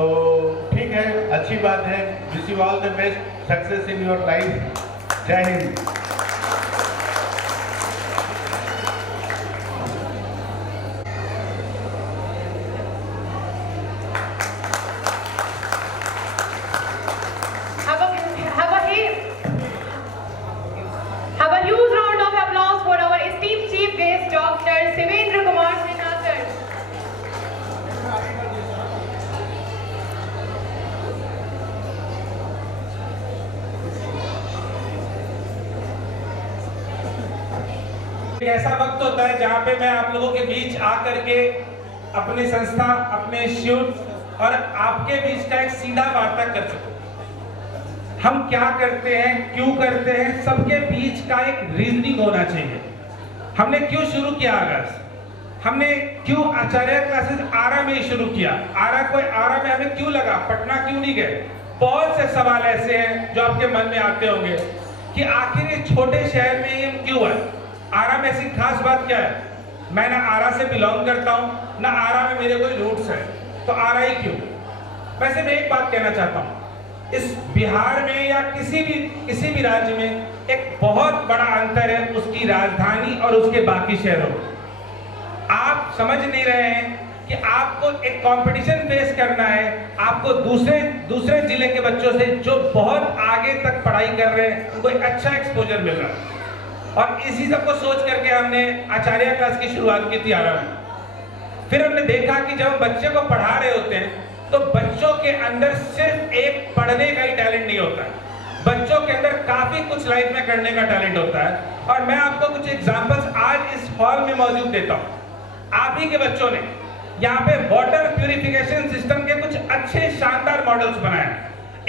ठीक है, अच्छी बात है। Wish you all the best, success in your life. जय Hind. Have a huge round of applause for our esteemed chief guest, Dr. Sivendra Kumar Sinha sir. एक ऐसा वक्त होता है जहाँ पे मैं आप लोगों के बीच आकर के अपनी संस्था, अपने इंस्टीट्यूट और आपके बीच का एक सीधा वार्ता कर सकूं। हम क्या करते हैं, क्यों करते हैं, सबके बीच का एक रीजनिंग होना चाहिए। हमने क्यों शुरू किया आगाज, हमने क्यों आचार्य क्लासेस आरा में ही शुरू किया, आरा में हमें क्यों लगा, पटना क्यों नहीं गए। बहुत से सवाल ऐसे हैं जो आपके मन में आते होंगे कि आखिर ये छोटे शहर में ये क्यों है, आरा में ऐसी खास बात क्या है। मैं ना आरा से बिलोंग करता हूँ, ना आरा में मेरे कोई रूट्स है, तो आरा ही क्यों। वैसे मैं एक बात कहना चाहता हूँ, इस बिहार में या किसी भी राज्य में एक बहुत बड़ा अंतर है उसकी राजधानी और उसके बाकी शहरों में। आप समझ नहीं रहे हैं कि आपको एक कंपटीशन फेस करना है, आपको दूसरे जिले के बच्चों से जो बहुत आगे तक पढ़ाई कर रहे हैं उनको एक अच्छा एक्सपोजर मिल रहा है। और इसी सब को सोच करके हमने आचार्य क्लास की शुरुआत की थी आरा में। फिर हमने देखा कि जब हम बच्चे को पढ़ा रहे होते हैं तो बच्चों के अंदर सिर्फ एक पढ़ने का ही टैलेंट नहीं होता है, बच्चों के अंदर काफी कुछ लाइफ में करने का टैलेंट होता है। और मैं आपको कुछ एग्जांपल्स आज इस हॉल में मौजूद देता हूँ। आप ही के बच्चों ने यहाँ पे वाटर प्यूरिफिकेशन सिस्टम के कुछ अच्छे शानदार मॉडल्स बनाए।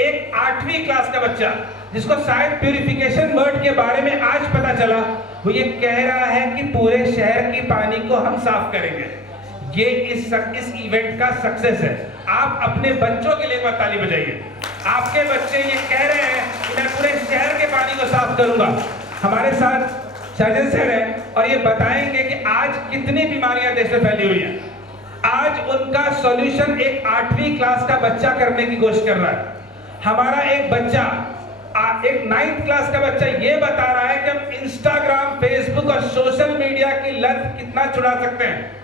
एक 8वीं क्लास का बच्चा जिसको शायद प्यूरिफिकेशन वर्ड के बारे में आज पता चला, वो ये कह रहा है कि पूरे शहर की पानी को हम साफ करेंगे। ये इस इवेंट का सक्सेस है। आप अपने बच्चों के लिए एक बार ताली बजाइए। आपके बच्चे ये कह रहे हैं कि मैं पूरे शहर के पानी को साफ करूंगा। हमारे साथ सर्जन सर हैं और ये बताएंगे कि आज कितनी बीमारियां देश में फैली हुई हैं। आज उनका सॉल्यूशन एक 8वीं क्लास का बच्चा करने की कोशिश कर रहा है। हमारा एक बच्चा, एक 9th क्लास का बच्चा ये बता रहा है कि हम इंस्टाग्राम, फेसबुक और सोशल मीडिया की लत कितना छुड़ा सकते हैं।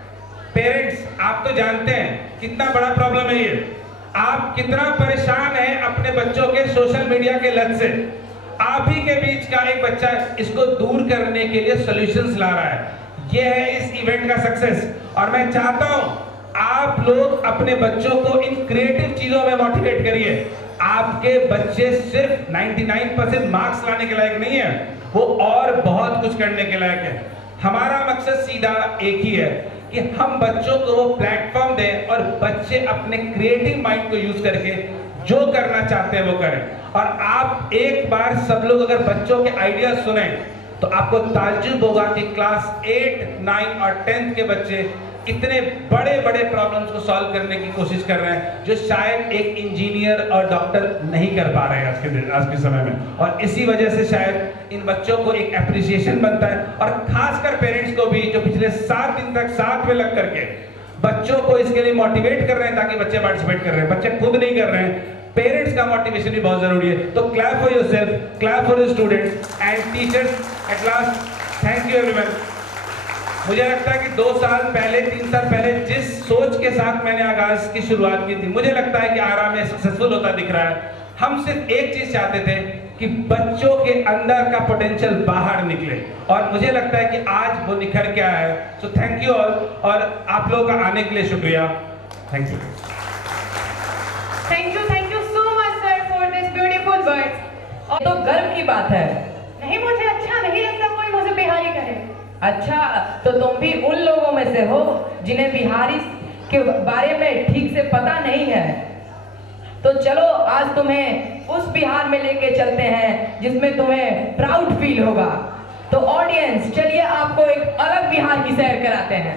पेरेंट्स, आप तो जानते हैं कितना बड़ा प्रॉब्लम है ये। आप कितना परेशान हैं अपने बच्चों के सोशल मीडिया के लत से। आप ही के बीच का एक बच्चा इसको दूर करने के लिए सॉल्यूशंस ला रहा है। ये है इस इवेंट का सक्सेस। और मैं चाहता हूं आप लोग अपने बच्चों को इन क्रिएटिव चीजों में मोटिवेट करिए। आपके बच्चे सिर्फ 99% मार्क्स लाने के लायक नहीं है, वो और बहुत कुछ करने के लायक है। हमारा मकसद सीधा एक ही है कि हम बच्चों को वो प्लेटफॉर्म दें और बच्चे अपने क्रिएटिव माइंड को यूज करके जो करना चाहते हैं वो करें। और आप एक बार सब लोग अगर बच्चों के आइडिया सुने तो आपको ताज्जुब होगा कि क्लास 8, 9 और 10th के बच्चे इतने बड़े बड़े प्रॉब्लम्स को सॉल्व करने की कोशिश कर रहे हैं जो शायद एक इंजीनियर और डॉक्टर नहीं कर पा रहे हैं आज के समय में। और इसी वजह से शायद इन बच्चों को एक एप्रिसिएशन बनता है, और खासकर पेरेंट्स को भी जो पिछले 7 दिन तक साथ में लग करके बच्चों को इसके लिए मोटिवेट कर रहे हैं ताकि बच्चे पार्टिसिपेट कर रहे हैं। बच्चे खुद नहीं कर रहे हैं, पेरेंट्स का मोटिवेशन भी बहुत जरूरी है। तो clap for yourself, clap for your students and teachers at last. Thank you everyone. मुझे लगता है कि 2 साल पहले, 3 साल पहले जिस सोच के साथ मैंने आगाज की शुरुआत की थी, मुझे लगता है कि आराम में सक्सेसफुल होता दिख रहा है। हम सिर्फ एक चीज चाहते थे कि बच्चों के अंदर का पोटेंशियल बाहर निकले, और मुझे लगता है कि आज वो निखर के आया है। सो थैंक यू ऑल, और आप लोगों का आने के लिए शुक्रिया। Thank you. Thank you so much sir for this beautiful words. और तो गर्व की बात है। नहीं, मुझे अच्छा नहीं लगता कोई मुझे बिहारी करे। अच्छा, तो तुम भी उन लोगों में से हो जिन्हें बिहारी के बारे में ठीक से पता नहीं है। तो चलो आज तुम्हें उस बिहार में लेके चलते हैं जिसमें तुम्हें प्राउड फील होगा। तो ऑडियंस, चलिए आपको एक अलग बिहार की सैर कराते हैं।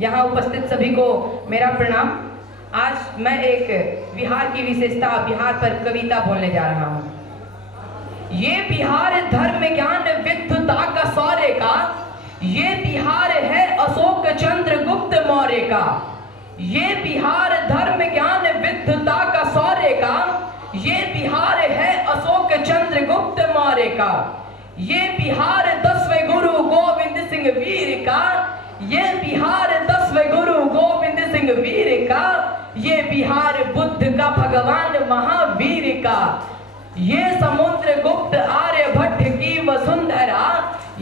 यहाँ उपस्थित सभी को मेरा प्रणाम। आज मैं एक बिहार की विशेषता, बिहार पर कविता बोलने जा रहा हूँ। ये बिहार धर्म ज्ञान विद्वता का शौर्य का, ये बिहार है अशोक चंद्र गुप्त मौर्य का। ये बिहार धर्म ज्ञान विद्वता का शौर्य का, ये बिहार है अशोक चंद्र गुप्त मौर्य का। ये बिहार 10वें गुरु गोविंद सिंह वीर का, ये बिहार 10वें गुरु गोविंद सिंह वीर का। ये बिहार बुद्ध का भगवान महावीर का। ये समुद्र गुप्त आर्यभट्ट की वसुंधरा,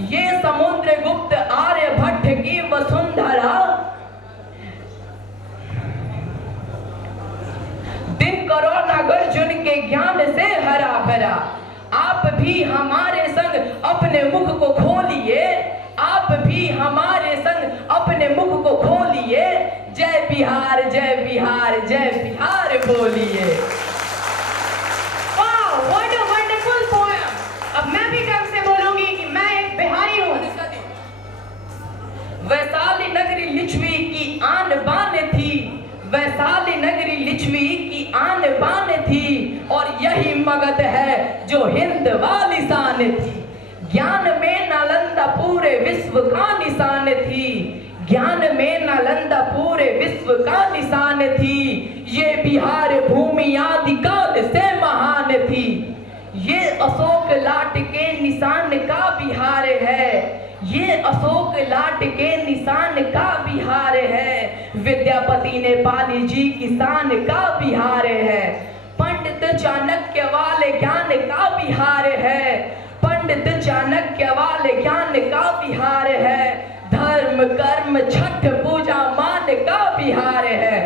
ये समुद्र गुप्त आर्यभट्ट की वसुंधरा। दिन कोरोना गर्जुन के ज्ञान से हरा भरा। आप भी हमारे संग अपने मुख को खोलिए, आप भी हमारे संग अपने मुख को खोलिए। जय बिहार, जय बिहार, जय बिहार बोलिए। What a wonderful poem. अब मैं भी गर्व से बोलूंगी कि मैं एक बिहारी हूँ। वैशाली नगरी लिच्छवी की आन बान थी, वैशाली नगरी लिच्छवी की आन बान थी, और यही मगध है जो हिंद वाली शान थी। ज्ञान में नालंदा पूरे विश्व का निशान थी, ज्ञान में नालंदा पूरे विश्व का निशान थी। ये बिहार भूमि आदिकाल से महान थी। ये अशोक लाट के निशान का बिहार है, ये अशोक लाट के निशान का बिहार है। विद्यापति ने पाली जी किसान का बिहार है। पंडित चाणक्य वाले ज्ञान का बिहार है, पंडित चाणक्य वाले ज्ञान का बिहार है। धर्म कर्म छठ पूजा मान का बिहार है।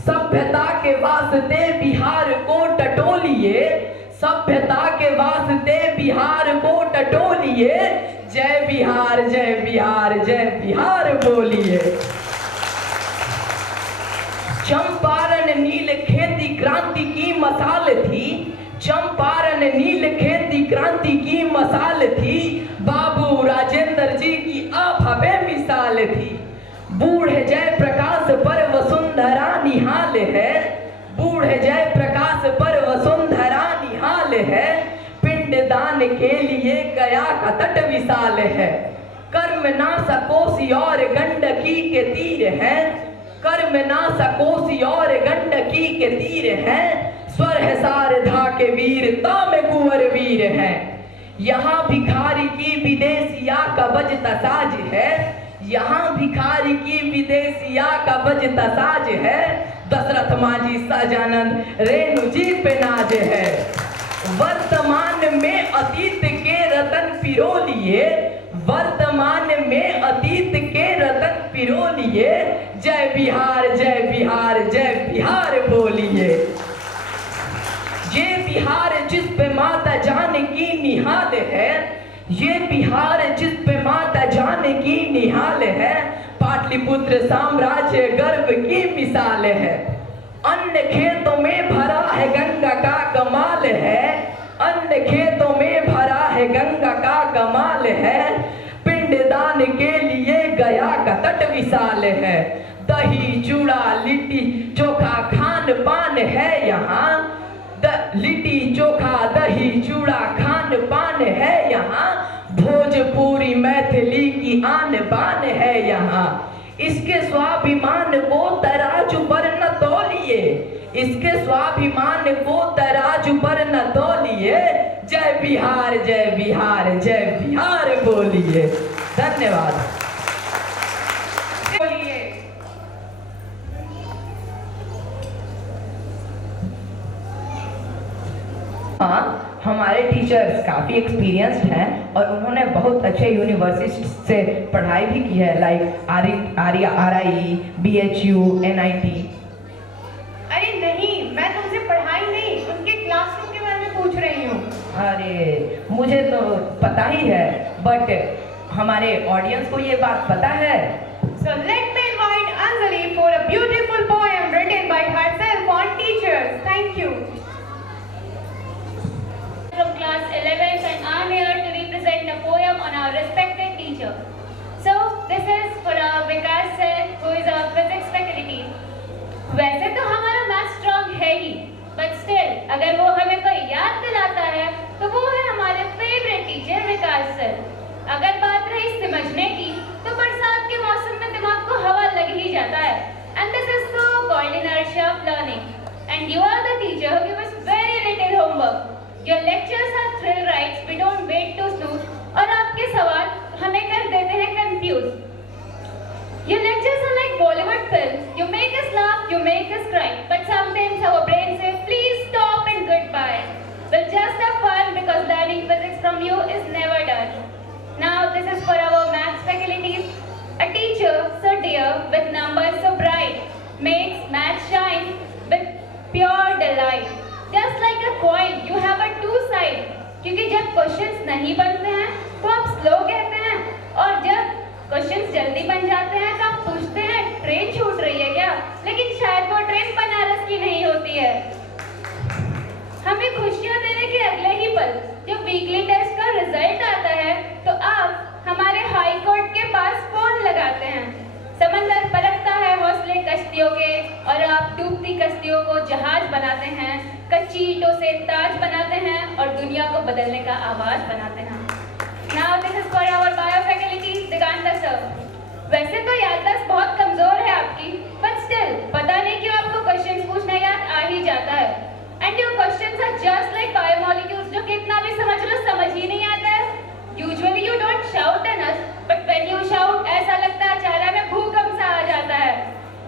सभ्यता के वास्ते बिहार को टटोलिए, सभ्यता के वास्ते बिहार को टटोलिए। जय बिहार, जय बिहार, जय बिहार बोलिए। चंपारण नील खेती क्रांति की मसाल थी, चंपारण नील खेती क्रांति की मसाल थी। बाबू राजेंद्र जी की आभा बेमिसाल थी। बूढ़े जय प्रकाश पर वसुंधरा निहाल है, बूढ़े जय प्रकाश पर वसुंधरा निहाल है। पिंडदान के लिए गया का तट विशाल है। कर्मनाशा कोसी और गंडकी के तीर है, कर्मनाशा कोसी और गंडकी के तीर है। स्वर है शारदा के वीरता में कुंवर वीर है। यहाँ भिखारी की विदेशिया का बजता साज है, यहाँ भिखारी की विदेशिया का बजता साज है। दशरथ मांझी सजानंद रेणु जी पे नाज है। वर्तमान में अतीत के रतन पिरोलिए, वर्तमान में अतीत के रतन पिरोलिए। जय बिहार, जय बिहार, जय बिहार बोलिए। ये बिहार जिस पे माता जानकी निहाल है, ये बिहार जिस पे माता जानकी निहाल है। पाटलिपुत्र साम्राज्य गर्व की मिसाल है। अन्य खेतों में भरा है गंगा का कमाल है, अन्य खेतों में भरा है गंगा का कमाल है, पिंडदान के लिए गया का तट विशाल है, दही चूड़ा लिट्टी चोखा खान पान है यहाँ, लिट्टी चोखा दही चूड़ा खान पान है यहाँ, भोजपुरी मैथिली की आन बान है यहाँ, इसके स्वाभिमान को तराजू पर न तौलिए, इसके स्वाभिमान को तराजू पर न तौलिए, जय बिहार जय बिहार जय बिहार बोलिए। धन्यवाद। हाँ, हमारे टीचर्स काफ़ी एक्सपीरियंस्ड हैं और उन्होंने बहुत अच्छे यूनिवर्सिटी से पढ़ाई भी की है, लाइक RI, BHU, NIT। अरे नहीं, मैं तुमसे पढ़ाई नहीं, उनके क्लासरूम के बारे में पूछ रही हूँ। अरे मुझे तो पता ही है, बट हमारे ऑडियंस को ये बात पता है। So let me invite Anjali for a beautiful poem written by herself on teachers. Thank you. From class 11th and I'm here to represent a poem on our respected teacher. So this is for our Vikas sir who is our physics faculty. वैसे तो हमारा मैथ स्ट्रॉन्ग है ही, but still अगर वो हमें कोई याद दिलाता है तो वो है हमारे फेवरेट टीचर विकास सर। अगर बात रही समझने की तो बरसात के मौसम में दिमाग को हवा लग ही जाता है, and this is so called inertia of learning. And you are the teacher who give us very little homework. Your lectures are thrill rides, we don't wait to snooze, और आपके सवाल हमें कर देते हैं confused. Your lectures are like Bollywood films. You make us laugh, you make us cry, but sometimes our brains say, please stop and goodbye. We'll just have fun because learning physics from you is never done. Now this is for our maths faculties. A teacher so dear with numbers so bright makes maths shine with pure delight. Just like a coin, you have a two side. क्योंकि जब क्वेश्चंस नहीं बनते हैं तो आप स्लो कहते हैं, और जब क्वेश्चंस जल्दी बन जाते हैं तो आप पूछते हैं ट्रेन छूट रही है क्या, लेकिन शायद वो ट्रेन बनारस की नहीं होती है। हमें खुशियाँ देने के अगले ही पल जब वीकली टेस्ट का रिजल्ट आता है तो आप हमारे हाई कोर्ट के पास फोन लगाते हैं। समंदर पलटता है हौसले कश्तियों के और आप डूबती कश्तियों को जहाज बनाते हैं, कच्ची ईंटों से ताज बनाते हैं और दुनिया को बदलने का आवाज बनाते हैं। Now this is for our bio faculty, Diganta sir. वैसे तो याददाश्त बहुत कमजोर है आपकी, but still पता नहीं क्यों आपको क्वेश्चंस पूछना याद आ ही जाता है। And your questions are just like biomolecules, जो कितना भी समझ लो समझ ही नहीं आता है। Usually you don't shout at us, but when you shout ऐसा लगता है चेहरे में भूकंप सा आ जाता है।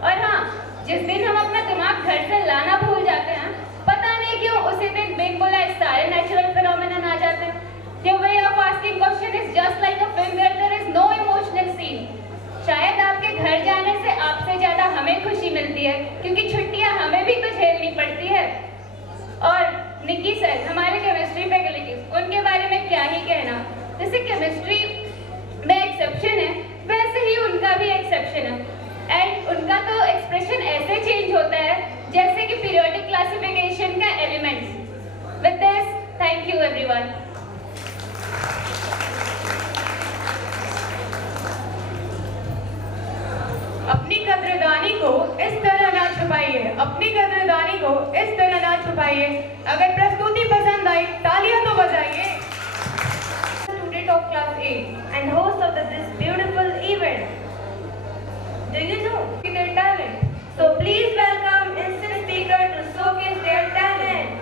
और हाँ, जिस दिन हम अपना दिमाग घर से लाना भूल जाते हैं, पता नहीं क्यों उसी दिन बिग बुलाए सारे नेचुरल फिनोमेनन आ जाते हैं। Your way of asking question is just like a film where there is no emotional scene. शायद आपके घर जाने से आपसे ज्यादा हमें खुशी मिलती है, क्योंकि छुट्टियां हमें भी तो झेलनी पड़ती है। और निक्की सर हमारे केमिस्ट्री फैकल्टी, उनके बारे में क्या ही कहना। जैसे केमिस्ट्री में एक्सेप्शन है, वैसे ही उनका भी एक्सेप्शन है। एंड उनका तो एक्सप्रेशन ऐसे चेंज होता है जैसे कि पीरियोडिक क्लासिफिकेशन का elements. With this, thank you everyone. अपनी कद्रदानी को इस तरह ना छुपाइए, अपनी कद्रदानी को इस तरह ना छुपाइए। अगर प्रस्तुति पसंद आई तालियां तो बजाइए। Student of class 8 and host of this beautiful event. Do you know their talent? So please welcome instant speaker to showcase their talent.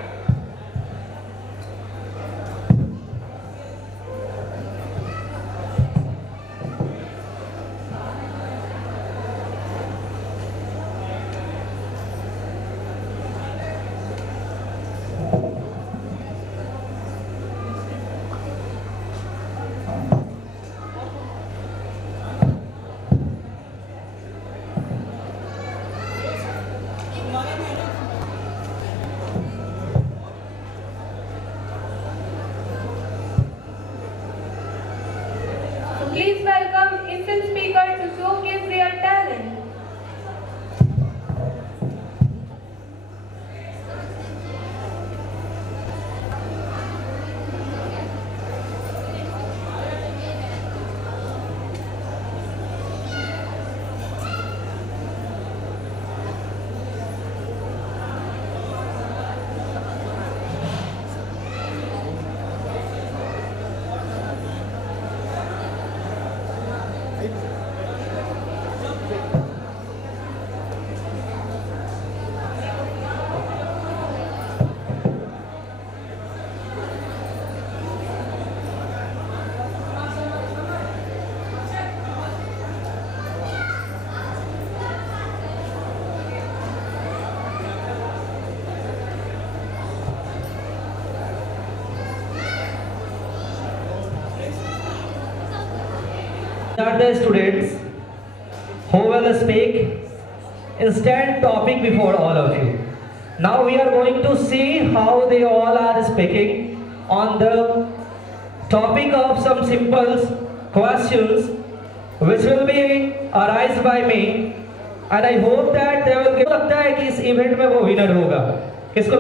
are the students who will speak instant topic before all of you. Now we are going to see how they all are speaking on the topic of some simple questions which will be arise by me, and I hope that they will. लगता है कि इस इवेंट में वो विनर होगा, किसको